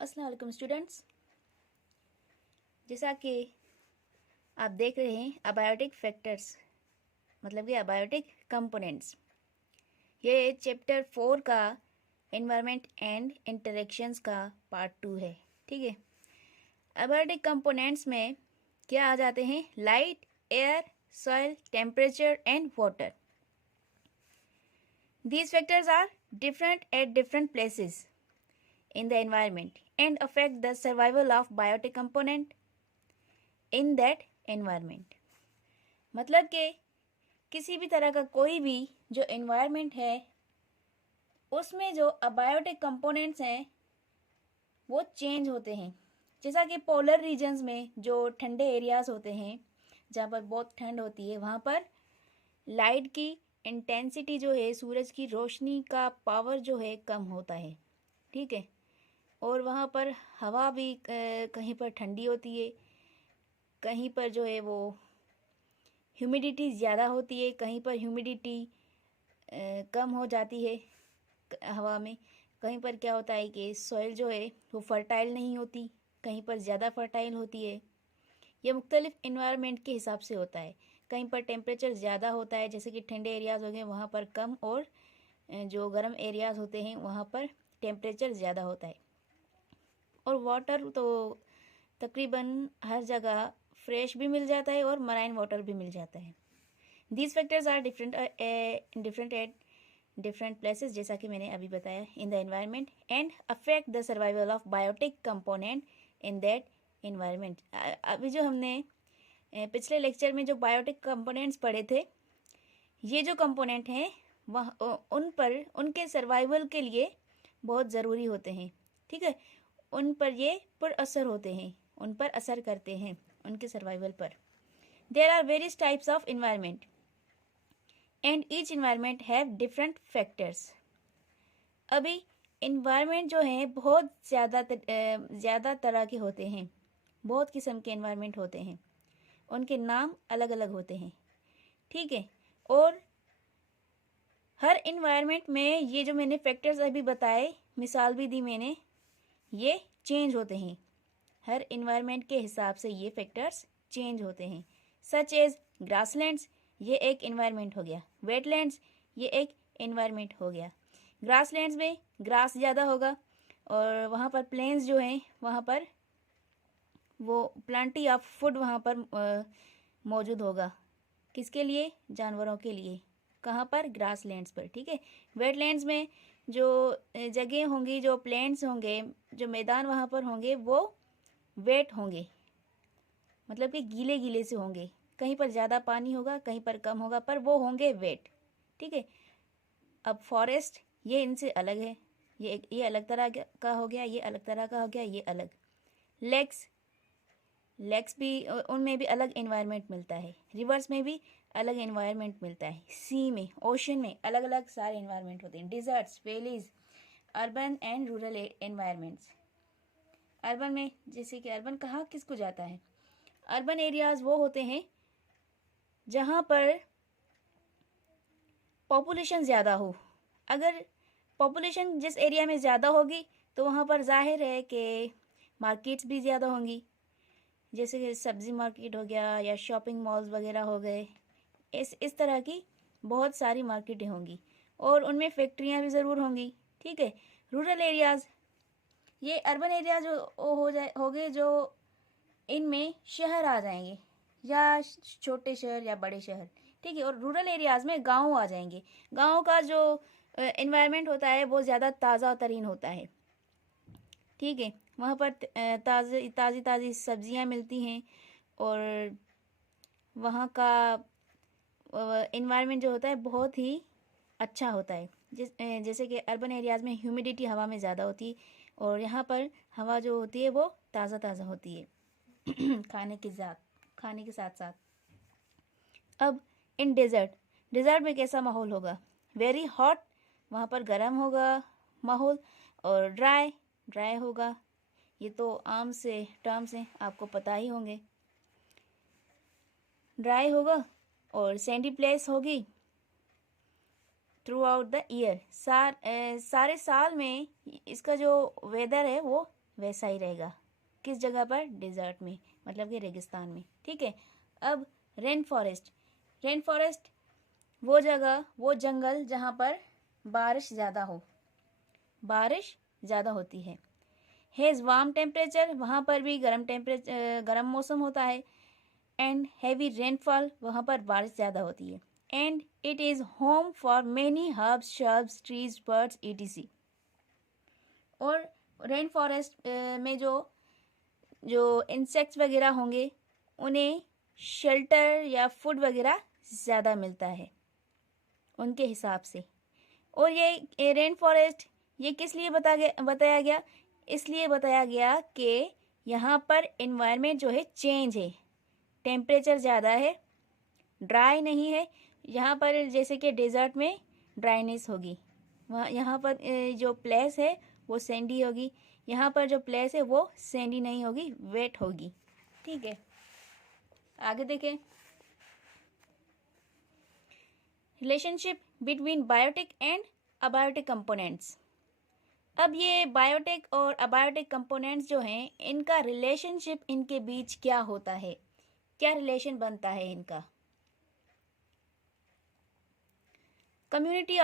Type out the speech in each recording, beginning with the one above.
अस्सलाम वालेकुम स्टूडेंट्स। जैसा कि आप देख रहे हैं अबायोटिक फैक्टर्स मतलब कि अबायोटिक कंपोनेंट्स, ये चैप्टर 4 का एनवायरनमेंट एंड इंटरेक्शंस का पार्ट 2 है। ठीक है, अबायोटिक कंपोनेंट्स में क्या आ जाते हैं? Light, air, soil, temperature and water. These factors are different at different places in the environment and affect the survival of biotic component in that environment। मतलब कि किसी भी तरह का कोई भी जो environment है उसमें जो अबायोटिक कंपोनेंट्स हैं वो चेंज होते हैं। जैसा कि पोलर रीजन्स में जो ठंडे एरियाज होते हैं जहाँ पर बहुत ठंड होती है वहाँ पर लाइट की इंटेंसिटी जो है, सूरज की रोशनी का पावर जो है कम होता है। ठीक है, और वहाँ पर हवा भी कहीं पर ठंडी होती है, कहीं पर जो है वो ह्यूमिडिटी ज़्यादा होती है, कहीं पर ह्यूमिडिटी कम हो जाती है हवा में। कहीं पर क्या होता है कि सॉइल जो है वो फर्टाइल नहीं होती, कहीं पर ज़्यादा फर्टाइल होती है। यह मुख्तलिफ इन्वायरमेंट के हिसाब से होता है। कहीं पर टेम्परेचर ज़्यादा होता है, जैसे कि ठंडे एरियाज़ हो गए वहाँ पर कम, और जो गर्म एरियाज़ होते हैं वहाँ पर टेम्परेचर ज़्यादा होता है। और वाटर तो तकरीबन हर जगह फ्रेश भी मिल जाता है और मराइन वाटर भी मिल जाता है। These factors are different at different places, जैसा कि मैंने अभी बताया, in the environment and affect the survival of biotic component in that environment. अभी जो हमने पिछले लेक्चर में जो बायोटिक कंपोनेंट्स पढ़े थे, ये जो कंपोनेंट हैं वह उन पर उनके सर्वाइवल के लिए बहुत ज़रूरी होते हैं। ठीक है, उन पर ये पर असर होते हैं, उन पर असर करते हैं उनके सर्वाइवल पर। There are various types of environment and each environment have different factors. अभी इन्वायरमेंट जो है बहुत ज़्यादा तरह के होते हैं, बहुत किस्म के इन्वायरमेंट होते हैं, उनके नाम अलग अलग होते हैं। ठीक है, और हर इन्वायरमेंट में ये जो मैंने फैक्टर्स अभी बताए, मिसाल भी दी मैंने, ये चेंज होते हैं। हर इन्वायरमेंट के हिसाब से ये फैक्टर्स चेंज होते हैं। सच एज ग्रासलैंड्स, ये एक इन्वायरमेंट हो गया। वेटलैंड्स, ये एक इन्वायरमेंट हो गया। ग्रासलैंड्स में ग्रास ज़्यादा होगा, और वहाँ पर प्लेन्स जो हैं वहाँ पर वो प्लांटी ऑफ फूड वहाँ पर मौजूद होगा। किसके लिए? जानवरों के लिए। कहाँ पर? ग्रासलैंड्स पर। ठीक है, वेटलैंड्स में जो जगह होंगी, जो प्लेन्स होंगे, जो मैदान वहाँ पर होंगे वो वेट होंगे, मतलब कि गीले गीले से होंगे। कहीं पर ज़्यादा पानी होगा, कहीं पर कम होगा, पर वो होंगे वेट। ठीक है, अब फॉरेस्ट ये इनसे अलग है, ये अलग तरह का हो गया, ये अलग तरह का हो गया, ये अलग। लेक्स भी, उनमें भी अलग एनवायरनमेंट मिलता है। रिवर्स में भी अलग एनवायरनमेंट मिलता है। सी में, ओशन में अलग अलग सारे एनवायरनमेंट होते हैं। Deserts, valleys, urban and rural environments. Urban में, जैसे कि अर्बन कहाँ किसको जाता है? अर्बन एरियाज वो होते हैं जहाँ पर पॉपुलेशन ज़्यादा हो। अगर पॉपुलेशन जिस एरिया में ज़्यादा होगी तो वहाँ पर जाहिर है कि मार्केट्स भी ज़्यादा होंगी, जैसे कि सब्ज़ी मार्केट हो गया या शॉपिंग मॉल्स वगैरह हो गए। इस तरह की बहुत सारी मार्केटें होंगी, और उनमें फैक्ट्रियाँ भी ज़रूर होंगी। ठीक है, रूरल एरियाज़, ये अर्बन एरिया जो हो गए, जो इनमें शहर आ जाएंगे, या छोटे शहर या बड़े शहर। ठीक है, और रूरल एरियाज़ में गांव आ जाएंगे। गांव का जो एनवायरनमेंट होता है वो ज़्यादा ताज़ा तरीन होता है। ठीक है, वहाँ पर ताज़ी ताज़ी ताज़ी सब्जियाँ मिलती हैं, और वहाँ का एनवायरनमेंट जो होता है बहुत ही अच्छा होता है। जैसे कि अर्बन एरियाज़ में ह्यूमिडिटी हवा में ज़्यादा होती है, और यहाँ पर हवा जो होती है वो ताज़ा ताज़ा होती है खाने के साथ साथ। अब इन डेजर्ट में कैसा माहौल होगा? वेरी हॉट, वहाँ पर गर्म होगा माहौल, और ड्राई होगा। ये तो आम से टर्म्स हैं, आपको पता ही होंगे। ड्राई होगा और सैंडी प्लेस होगी थ्रू आउट द ईयर। सारे साल में इसका जो वेदर है वो वैसा ही रहेगा। किस जगह पर? डिज़र्ट में, मतलब कि रेगिस्तान में। ठीक है। अब रेन फॉरेस्ट, रेन फॉरेस्ट वो जगह, वो जंगल जहाँ पर बारिश ज़्यादा हो, बारिश ज़्यादा होती है। हैज़ वार्म टेम्परेचर, वहाँ पर भी गर्म मौसम होता है। एंड हैवी रेनफॉल, वहाँ पर बारिश ज़्यादा होती है। And it is home for many herbs, shrubs, trees, birds, etc. और रेन फॉरेस्ट में जो जो इंसेक्ट्स वगैरह होंगे उन्हें शेल्टर या फूड वगैरह ज़्यादा मिलता है उनके हिसाब से। और ये रेन फॉरेस्ट ये किस लिए बताया गया? इसलिए बताया गया कि यहाँ पर इन्वायरमेंट जो है चेंज है, टेम्परेचर ज़्यादा है, ड्राई नहीं है। यहाँ पर जैसे कि डेजर्ट में ड्राइनेस होगी, वहाँ यहाँ पर जो प्लेस है वो सैंडी होगी, यहाँ पर जो प्लेस है वो सैंडी नहीं होगी, वेट होगी। ठीक है, आगे देखें। Relationship between biotic and abiotic components. अब ये बायोटिक और अबायोटिक कंपोनेंट्स जो हैं इनका रिलेशनशिप, इनके बीच क्या होता है, क्या रिलेशन बनता है इनका? community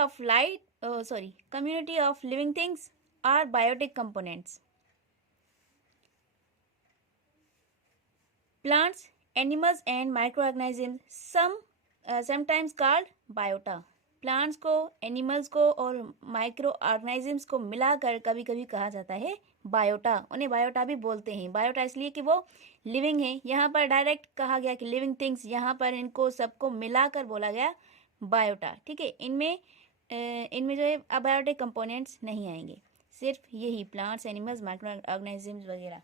of living things are biotic components. Plants, animals and microorganisms, sometimes called biota. Plants को, एनिमल्स को और माइक्रो ऑर्गेनिजम्स को मिलाकर कभी कभी कहा जाता है बायोटा। उन्हें बायोटा भी बोलते हैं। बायोटा इसलिए कि वो लिविंग है। यहाँ पर डायरेक्ट कहा गया कि लिविंग थिंग्स, यहाँ पर इनको सबको मिलाकर बोला गया बायोटा। ठीक है, इनमें जो है अबायोटिक कंपोनेंट्स नहीं आएंगे, सिर्फ यही प्लांट्स, एनिमल्स, माइक्रो ऑर्गेनिजम्स वगैरह।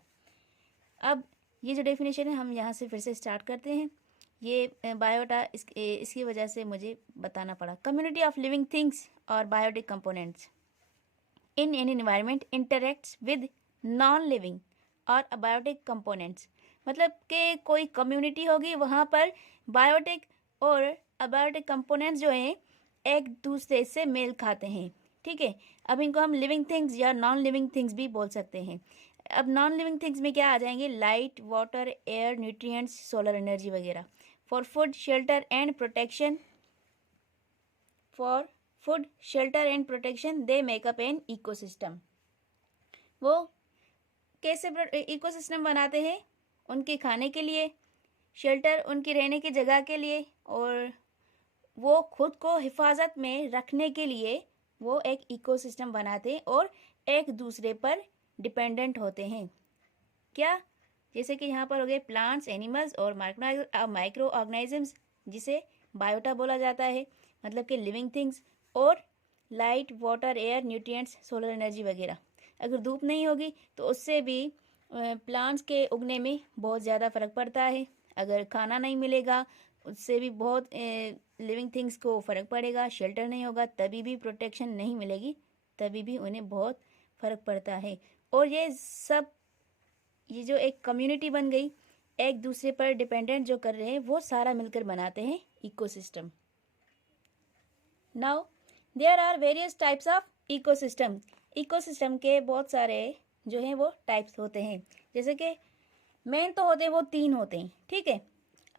अब ये जो डेफिनेशन है हम यहाँ से फिर से स्टार्ट करते हैं। ये बायोटा इसकी वजह से मुझे बताना पड़ा। कम्युनिटी ऑफ लिविंग थिंग्स और biotic components in an environment interacts with non living और अबायोटिक कंपोनेंट्स। मतलब कि कोई कम्युनिटी होगी, वहाँ पर बायोटिक और अबायोटिक कंपोनेंट्स जो हैं एक दूसरे से मेल खाते हैं। ठीक है, अब इनको हम लिविंग थिंग्स या नॉन लिविंग थिंग्स भी बोल सकते हैं। अब नॉन लिविंग थिंग्स में क्या आ जाएंगे? Light, water, air, nutrients, solar energy वगैरह। For food, shelter and protection, they make up an ecosystem. वो कैसे इकोसिस्टम बनाते हैं? उनके खाने के लिए, शेल्टर उनकी रहने की जगह के लिए, और वो खुद को हिफाजत में रखने के लिए वो एक इकोसिस्टम बनाते हैं और एक दूसरे पर डिपेंडेंट होते हैं। क्या? जैसे कि यहाँ पर हो गए प्लांट्स, एनिमल्स और माइक्रो ऑर्गेनिजम्स, जिसे बायोटा बोला जाता है, मतलब कि लिविंग थिंग्स, और light, water, air, nutrients, solar energy वगैरह। अगर धूप नहीं होगी तो उससे भी प्लांट्स के उगने में बहुत ज़्यादा फ़र्क पड़ता है। अगर खाना नहीं मिलेगा उससे भी बहुत लिविंग थिंग्स को फ़र्क पड़ेगा। शेल्टर नहीं होगा तभी भी प्रोटेक्शन नहीं मिलेगी, तभी भी उन्हें बहुत फ़र्क पड़ता है। और ये जो एक कम्युनिटी बन गई, एक दूसरे पर डिपेंडेंट जो कर रहे हैं, वो सारा मिलकर बनाते हैं ecosystem. Now there are various types of ecosystem. Ecosystem के बहुत सारे जो हैं वो टाइप्स होते हैं। जैसे कि मेन तो होते हैं वो 3 होते हैं। ठीक है,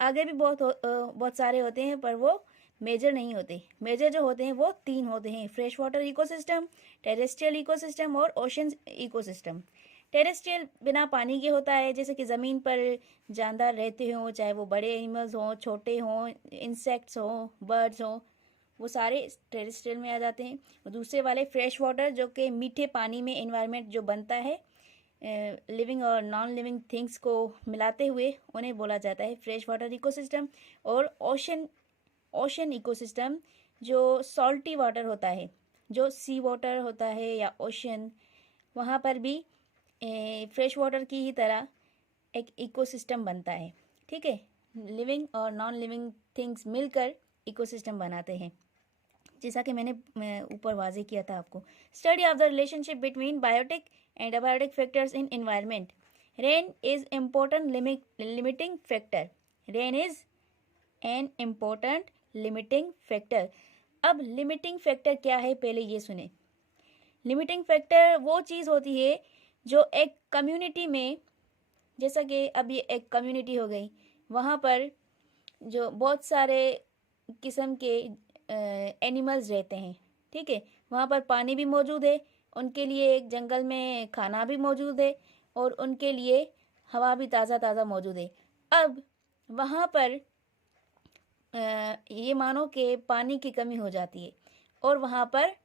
आगे भी बहुत सारे होते हैं पर वो मेजर नहीं होते। मेजर जो होते हैं वो 3 होते हैं: fresh water ecosystem, terrestrial ecosystem और ओशन इकोसिस्टम। टेरेस्ट्रियल बिना पानी के होता है, जैसे कि ज़मीन पर जानदार रहते हों, चाहे वो बड़े एनिमल्स हों, छोटे हों, इंसेक्ट्स हों, बर्ड्स हों, वो सारे टेरेस्ट्रियल में आ जाते हैं। और दूसरे वाले फ्रेश वाटर, जो कि मीठे पानी में एनवायरनमेंट जो बनता है लिविंग और नॉन लिविंग थिंग्स को मिलाते हुए, उन्हें बोला जाता है फ्रेश वाटर इकोसिस्टम। और ओशन इकोसिस्टम जो सॉल्टी वाटर होता है, जो सी वाटर होता है या ओशन, वहाँ पर भी फ्रेश वाटर की ही तरह एक इकोसिस्टम बनता है। ठीक है, लिविंग और नॉन लिविंग थिंग्स मिलकर इकोसिस्टम बनाते हैं, जैसा कि मैंने ऊपर वाजे किया था आपको। Study of the relationship between biotic and abiotic factors in environment. Rain is important limiting factor. Rain is an important limiting factor. अब लिमिटिंग फैक्टर क्या है, पहले ये सुने। लिमिटिंग फैक्टर वो चीज़ होती है जो एक कम्युनिटी में, जैसा कि अब ये एक कम्युनिटी हो गई, वहाँ पर जो बहुत सारे किस्म के एनिमल्स रहते हैं, ठीक है, वहाँ पर पानी भी मौजूद है, उनके लिए एक जंगल में खाना भी मौजूद है, और उनके लिए हवा भी ताज़ा ताज़ा मौजूद है। अब वहाँ पर ये मानो कि पानी की कमी हो जाती है और वहाँ पर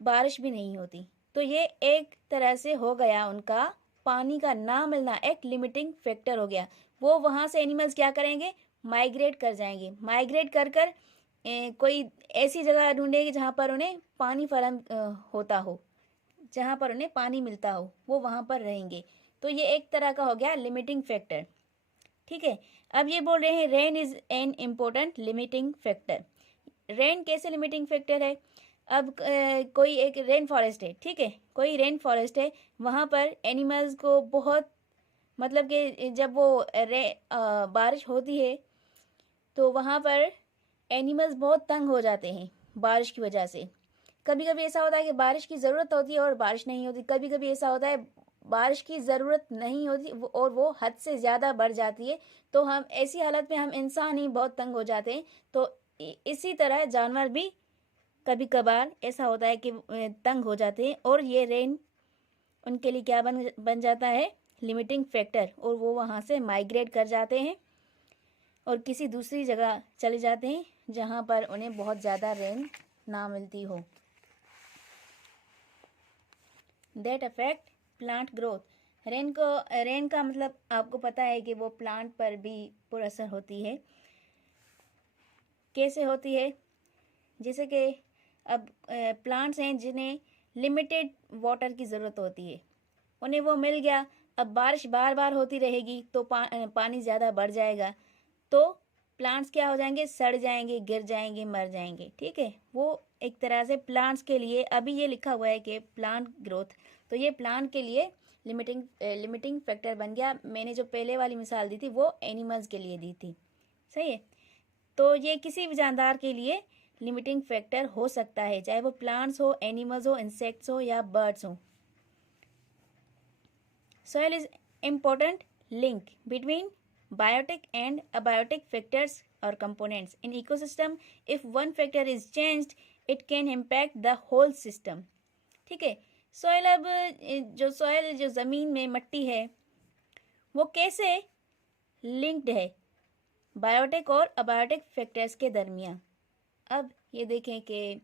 बारिश भी नहीं होती, तो ये एक तरह से हो गया उनका पानी का ना मिलना एक लिमिटिंग फैक्टर हो गया। वो वहाँ से एनिमल्स क्या करेंगे, माइग्रेट कर जाएंगे, माइग्रेट कर कर कोई ऐसी जगह ढूंढेंगे जहाँ पर उन्हें पानी फराहम होता हो, जहाँ पर उन्हें पानी मिलता हो, वो वहाँ पर रहेंगे। तो ये एक तरह का हो गया लिमिटिंग फैक्टर, ठीक है। अब ये बोल रहे हैं rain is an important limiting factor. Rain कैसे लिमिटिंग फैक्टर है? अब कोई एक रेन फॉरेस्ट है, ठीक है, कोई रेन फॉरेस्ट है, वहाँ पर एनिमल्स को बहुत, मतलब कि जब वो बारिश होती है तो वहाँ पर एनिमल्स बहुत तंग हो जाते हैं बारिश की वजह से। कभी कभी ऐसा होता है कि बारिश की ज़रूरत होती है और बारिश नहीं होती, कभी कभी ऐसा होता है बारिश की ज़रूरत नहीं होती और वो हद से ज़्यादा बढ़ जाती है, तो हम ऐसी हालत में हम इंसान ही बहुत तंग हो जाते हैं। तो इसी तरह जानवर भी कभी कभार ऐसा होता है कि तंग हो जाते हैं, और ये रेन उनके लिए क्या बन जाता है, लिमिटिंग फैक्टर, और वो वहाँ से माइग्रेट कर जाते हैं और किसी दूसरी जगह चले जाते हैं जहाँ पर उन्हें बहुत ज़्यादा रेन ना मिलती हो। That affect plant growth. Rain का मतलब आपको पता है कि वो प्लांट पर भी पूरा असर होती है। कैसे होती है? जैसे कि अब प्लांट्स हैं जिन्हें लिमिटेड वाटर की ज़रूरत होती है, उन्हें वो मिल गया। अब बारिश बार बार होती रहेगी तो पानी ज़्यादा बढ़ जाएगा, तो प्लांट्स क्या हो जाएंगे, सड़ जाएंगे, गिर जाएंगे, मर जाएंगे, ठीक है। वो एक तरह से प्लांट्स के लिए, अभी ये लिखा हुआ है कि प्लांट ग्रोथ, तो ये प्लांट के लिए लिमिटिंग फैक्टर बन गया। मैंने जो पहले वाली मिसाल दी थी वो एनिमल्स के लिए दी थी, सही है। तो ये किसी भी जानदार के लिए लिमिटिंग फैक्टर हो सकता है, चाहे वो प्लांट्स हो, एनिमल्स हो, इंसेक्ट्स हो या बर्ड्स हो। Soil is important link between biotic and abiotic factors or components in ecosystem. If one factor is changed, it can impact the whole system. ठीक है। सॉइल, अब जो सॉइल, जो ज़मीन में मिट्टी है, वो कैसे लिंक्ड है बायोटिक और अबायोटिक फैक्टर्स के दरमियान। अब ये देखें कि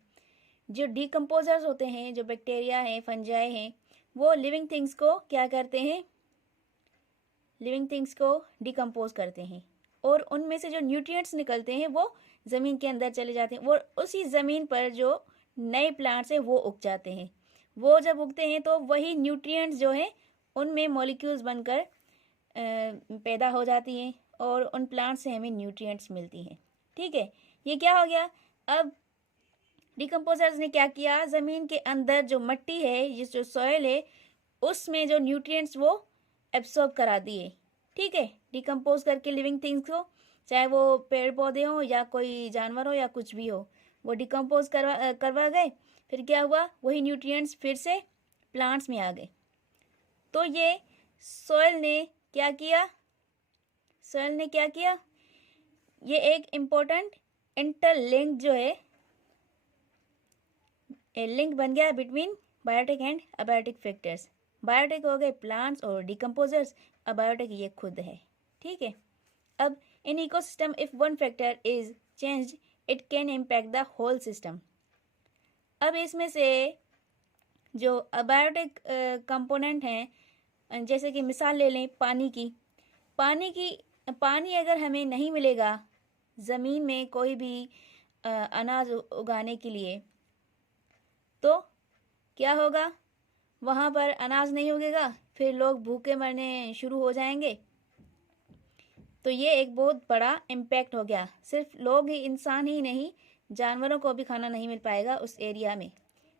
जो डिकम्पोजर्स होते हैं, जो बैक्टीरिया हैं, फंजाई हैं, वो लिविंग थिंग्स को क्या करते हैं, लिविंग थिंग्स को डिकम्पोज करते हैं, और उनमें से जो न्यूट्रिएंट्स निकलते हैं वो ज़मीन के अंदर चले जाते हैं, और उसी ज़मीन पर जो नए प्लांट्स हैं वो उग जाते हैं। वो जब उगते हैं तो वही न्यूट्रिएंट्स जो हैं उनमें मॉलिक्यूल्स बनकर पैदा हो जाती हैं, और उन प्लांट्स से हमें न्यूट्रिएंट्स मिलती हैं, ठीक है। ये क्या हो गया? अब डिकम्पोजर्स ने क्या किया, ज़मीन के अंदर जो मिट्टी है, ये जो सॉइल है, उसमें जो न्यूट्रिएंट्स वो एब्सॉर्ब करा दिए, ठीक है, डिकम्पोज करके लिविंग थिंग्स को, चाहे वो पेड़ पौधे हो या कोई जानवर हो या कुछ भी हो, वो डिकम्पोज करवा गए। फिर क्या हुआ, वही न्यूट्रिएंट्स फिर से प्लांट्स में आ गए। तो ये सॉइल ने क्या किया, सॉइल ने क्या किया, ये एक इम्पोर्टेंट इंटरलिंक जो है, लिंक बन गया between biotic and abiotic factors. Biotic हो गए प्लांट्स और डिकम्पोजर्स, अबायोटिक ये खुद है, ठीक है। अब in ecosystem if one factor is changed it can impact the whole system. अब इसमें से जो अबायोटिक कंपोनेंट हैं, जैसे कि मिसाल ले लें पानी अगर हमें नहीं मिलेगा ज़मीन में कोई भी अनाज उगाने के लिए, तो क्या होगा, वहाँ पर अनाज नहीं उगेगा, फिर लोग भूखे मरने शुरू हो जाएंगे। तो ये एक बहुत बड़ा इम्पैक्ट हो गया। सिर्फ लोग ही, इंसान ही नहीं, जानवरों को भी खाना नहीं मिल पाएगा उस एरिया में,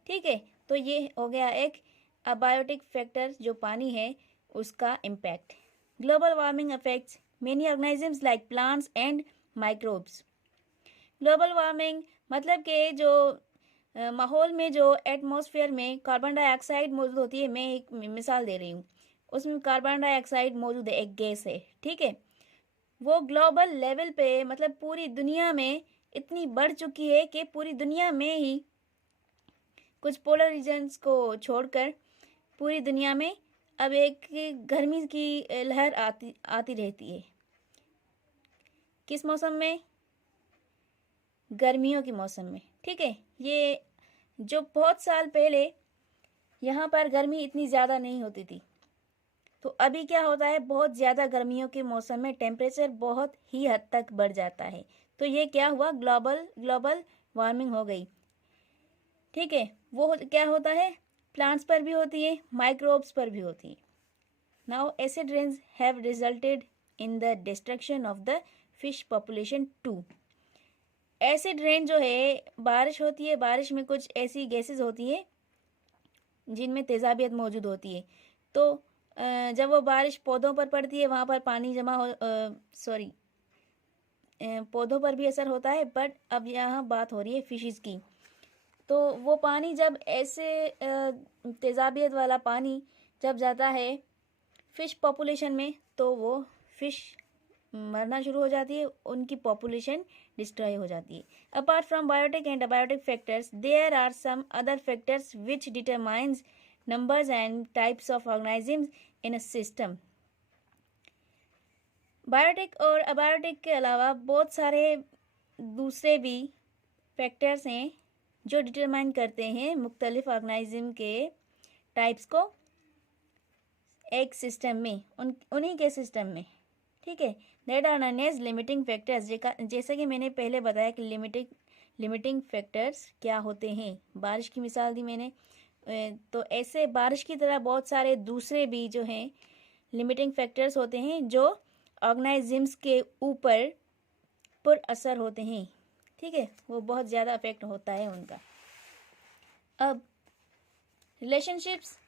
ठीक है। तो ये हो गया एक अबायोटिक फैक्टर जो पानी है उसका impact. Global warming affects many organisms like plants and microbes. Global warming मतलब कि जो माहौल में जो एटमॉस्फेयर में कार्बन डाइऑक्साइड मौजूद होती है, मैं एक मिसाल दे रही हूँ, उसमें कार्बन डाइऑक्साइड मौजूद है, एक गैस है, ठीक है। वो ग्लोबल लेवल पे मतलब पूरी दुनिया में इतनी बढ़ चुकी है कि पूरी दुनिया में ही कुछ पोलर रीजन्स को छोड़कर पूरी दुनिया में अब एक गर्मी की लहर आती आती रहती है। किस मौसम में? गर्मियों के मौसम में, ठीक है। ये जो बहुत साल पहले यहाँ पर गर्मी इतनी ज़्यादा नहीं होती थी, तो अभी क्या होता है, बहुत ज़्यादा गर्मियों के मौसम में टेम्परेचर बहुत ही हद तक बढ़ जाता है। तो ये क्या हुआ, ग्लोबल वार्मिंग हो गई, ठीक है। वो क्या होता है, प्लांट्स पर भी होती है, माइक्रोब्स पर भी होती है। Now acid rains have resulted in the destruction of the fish population too. Acid rain जो है, बारिश होती है, बारिश में कुछ ऐसी गैसेस होती है जिनमें तेजाबियत मौजूद होती है। तो जब वो बारिश पौधों पर पड़ती है, वहाँ पर पानी जमा हो, सॉरी, पौधों पर भी असर होता है, बट अब यहाँ बात हो रही है फिशेस की। तो वो पानी जब ऐसे तेजाबियत वाला पानी जब जाता है फिश पॉपुलेशन में, तो वो फिश मरना शुरू हो जाती है, उनकी पॉपुलेशन डिस्ट्रॉय हो जाती है। Apart from biotic and abiotic factors, there are some other factors which determines numbers and types of organisms in a system. Biotic और अबायोटिक के अलावा बहुत सारे दूसरे भी फैक्टर्स हैं जो डिटरमाइन करते हैं मुख्तलिफ ऑर्गेनिज्म के टाइप्स को एक सिस्टम में, उन्हीं के सिस्टम में, ठीक है। That are known as limiting factors. जैसा कि मैंने पहले बताया कि लिमिटिंग फैक्टर्स क्या होते हैं, बारिश की मिसाल दी मैंने। तो ऐसे बारिश की तरह बहुत सारे दूसरे भी जो हैं लिमिटिंग फैक्टर्स होते हैं जो ऑर्गेनिजम्स के ऊपर पर असर होते हैं, ठीक है, वो बहुत ज़्यादा अफेक्ट होता है उनका। अब रिलेशनशिप्स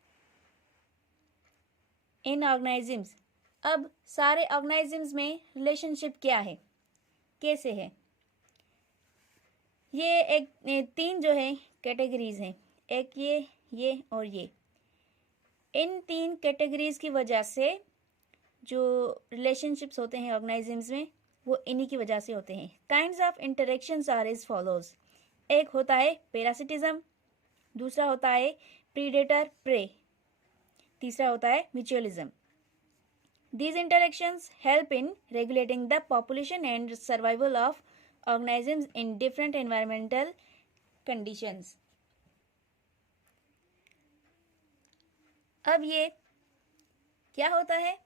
इन ऑर्गेनिजम्स। अब सारे ऑर्गेनिजम्स में रिलेशनशिप क्या है, कैसे है? ये एक तीन जो है कैटेगरीज हैं, एक ये और ये। इन तीन कैटेगरीज की वजह से जो रिलेशनशिप्स होते हैं ऑर्गेनिजम्स में, वो इन्हीं की वजह से होते हैं। Kinds of interactions are as follows. एक होता है पैरासिटिज्म, दूसरा होता है प्रीडेटर प्रे, तीसरा होता है mutualism. These interactions help in regulating the population and survival of organisms in different environmental conditions. अब ये क्या होता है,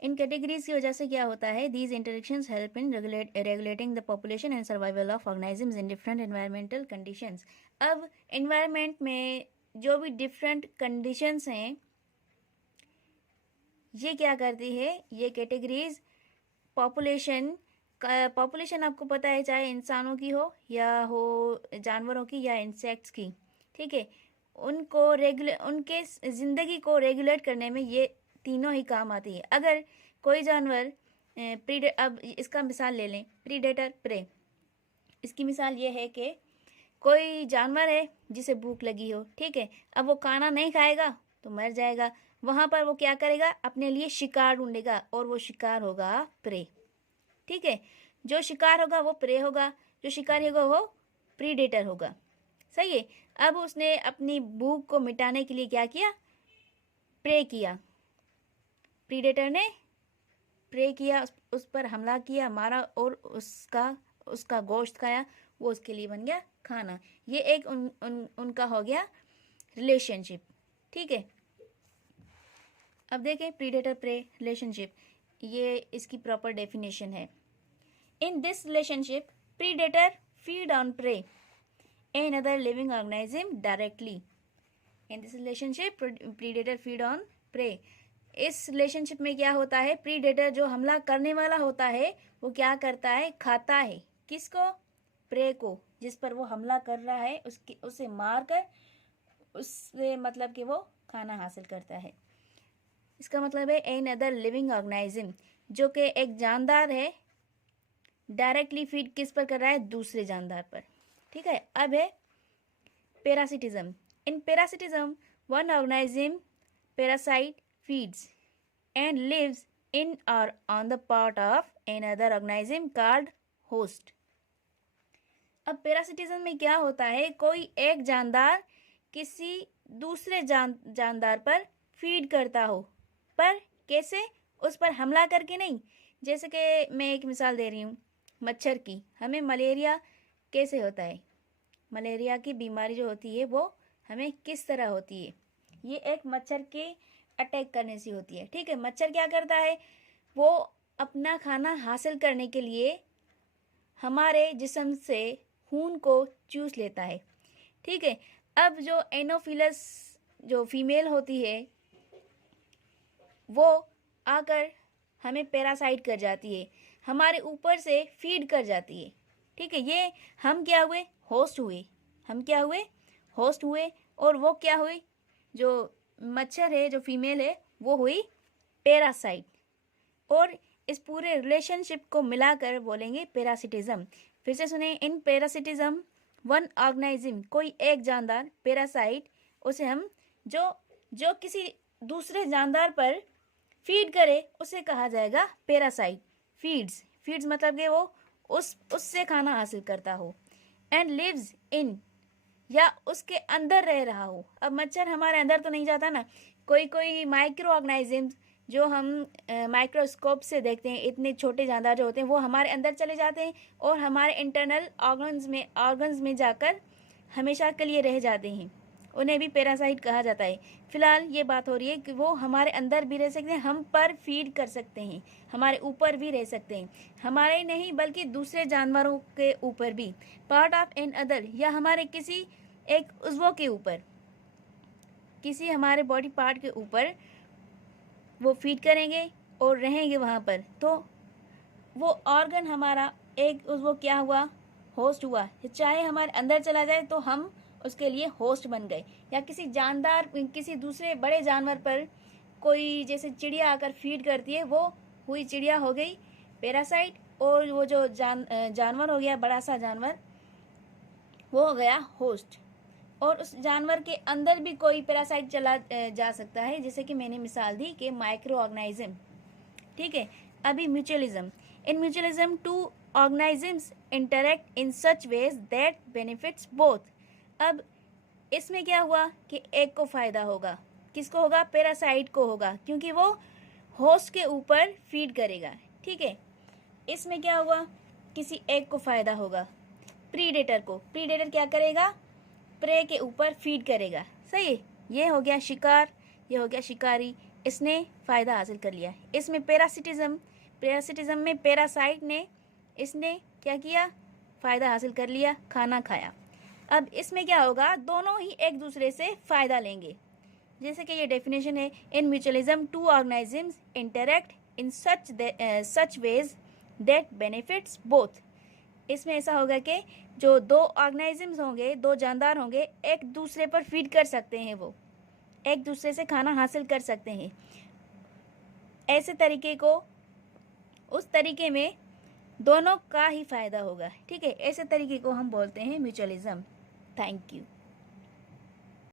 इन कैटेगरीज की वजह से क्या होता है, these interactions help in regulating the population and survival of organisms in different environmental conditions. अब environment में जो भी different conditions हैं, ये क्या करती है, ये कैटेगरीज पॉपुलेशन आपको पता है, चाहे इंसानों की हो या हो जानवरों की या इंसेक्ट्स की, ठीक है, उनके ज़िंदगी को रेगुलेट करने में ये तीनों ही काम आती है। अगर कोई जानवर अब इसका मिसाल ले लें, प्रीडेटर प्रे। इसकी मिसाल ये है कि कोई जानवर है जिसे भूख लगी हो, ठीक है, अब वो खाना नहीं खाएगा तो मर जाएगा। वहाँ पर वो क्या करेगा, अपने लिए शिकार ढूंढेगा, और वो शिकार होगा प्रे, ठीक है। जो शिकार होगा वो प्रे होगा, जो शिकारी होगा वो प्रीडेटर होगा, सही है। अब उसने अपनी भूख को मिटाने के लिए क्या किया, प्रे किया। प्रीडेटर ने प्रे किया, उस पर हमला किया, मारा और उसका गोश्त खाया, वो उसके लिए बन गया खाना। ये एक उनका हो गया रिलेशनशिप, ठीक है। अब देखें प्रीडेटर प्रे रिलेशनशिप, ये इसकी प्रॉपर डेफिनेशन है। In this relationship predator feed on prey an other living organism directly. In this relationship predator feed on prey. इस रिलेशनशिप में क्या होता है, प्रीडेटर जो हमला करने वाला होता है वो क्या करता है, खाता है किसको, प्रे को, जिस पर वो हमला कर रहा है उसे मार कर उससे मतलब कि वो खाना हासिल करता है। इसका मतलब है एन अदर लिविंग ऑर्गेनिज्म, जो कि एक जानदार है, डायरेक्टली फीड किस पर कर रहा है? दूसरे जानदार पर। ठीक है, अब है parasitism. In parasitism one organism parasite feeds and lives in or on the part of another organism called host. अब पैरासिटिज्म में क्या होता है? कोई एक जानदार किसी दूसरे जानदार पर फीड करता हो, पर कैसे? उस पर हमला करके नहीं। जैसे कि मैं एक मिसाल दे रही हूँ मच्छर की। हमें मलेरिया कैसे होता है? मलेरिया की बीमारी जो होती है वो हमें किस तरह होती है? ये एक मच्छर के अटैक करने से होती है। ठीक है, मच्छर क्या करता है? वो अपना खाना हासिल करने के लिए हमारे जिस्म से खून को चूस लेता है। ठीक है, अब जो एनोफिलस जो फीमेल होती है वो आकर हमें पैरासाइट कर जाती है, हमारे ऊपर से फीड कर जाती है। ठीक है, ये हम क्या हुए? होस्ट हुए। हम क्या हुए? होस्ट हुए। और वो क्या हुई? जो मच्छर है, जो फीमेल है, वो हुई पैरासाइट। और इस पूरे रिलेशनशिप को मिलाकर बोलेंगे पैरासिटिज्म। फिर से सुने, इन पैरासिटिज्म वन ऑर्गेनिज्म, कोई एक जानदार, पैरासाइट उसे हम जो किसी दूसरे जानदार पर फीड करे उसे कहा जाएगा पैरासाइट। फीड्स मतलब कि वो उससे खाना हासिल करता हो। एंड लिव्स इन, या उसके अंदर रह रहा हो। अब मच्छर हमारे अंदर तो नहीं जाता ना। कोई माइक्रो ऑर्गेनिजम्स जो हम माइक्रोस्कोप से देखते हैं, इतने छोटे जानदार जो होते हैं, वो हमारे अंदर चले जाते हैं और हमारे इंटरनल ऑर्गन्स में जाकर हमेशा के लिए रह जाते हैं। उन्हें भी पैरासाइट कहा जाता है। फिलहाल ये बात हो रही है कि वो हमारे अंदर भी रह सकते हैं, हम पर फीड कर सकते हैं, हमारे ऊपर भी रह सकते हैं, हमारे नहीं बल्कि दूसरे जानवरों के ऊपर भी, पार्ट ऑफ एन अदर, या हमारे किसी एक उज़्व के ऊपर, किसी हमारे बॉडी पार्ट के ऊपर वो फीड करेंगे और रहेंगे वहाँ पर। तो वो ऑर्गन हमारा एक उज़्व क्या हुआ? होस्ट हुआ। चाहे हमारे अंदर चला जाए तो हम उसके लिए होस्ट बन गए। या किसी दूसरे बड़े जानवर पर कोई, जैसे चिड़िया आकर फीड करती है, वो हुई चिड़िया हो गई पैरासाइट, और वो जो जानवर हो गया, बड़ा सा जानवर, वो हो गया होस्ट। और उस जानवर के अंदर भी कोई पैरासाइट चला जा सकता है, जैसे कि मैंने मिसाल दी कि माइक्रो ऑर्गेनिज्म। ठीक है, अभी mutualism. In mutualism two organisms interact in such ways that benefits both. अब इसमें क्या हुआ कि एक को फ़ायदा होगा। किसको होगा? पैरासाइट को होगा, क्योंकि वो होस्ट के ऊपर फीड करेगा। ठीक है, इसमें क्या हुआ? किसी एक को फ़ायदा होगा, प्रीडेटर को। प्रीडेटर क्या करेगा? प्रे के ऊपर फीड करेगा। सही है, ये हो गया शिकार, ये हो गया शिकारी, इसने फ़ायदा हासिल कर लिया। इसमें पैरासिटिज्म में पैरासाइट ने, इसने क्या किया? फ़ायदा हासिल कर लिया, खाना खाया। अब इसमें क्या होगा? दोनों ही एक दूसरे से फ़ायदा लेंगे। जैसे कि ये डेफिनेशन है, in mutualism two organisms interact in such ways that benefits both. इसमें ऐसा होगा कि जो दो ऑर्गेनिजम्स होंगे, दो जानदार होंगे, एक दूसरे पर फीड कर सकते हैं, वो एक दूसरे से खाना हासिल कर सकते हैं। ऐसे तरीके को, उस तरीके में दोनों का ही फ़ायदा होगा। ठीक है, ऐसे तरीके को हम बोलते हैं म्यूचुअलिज्म। Thank you.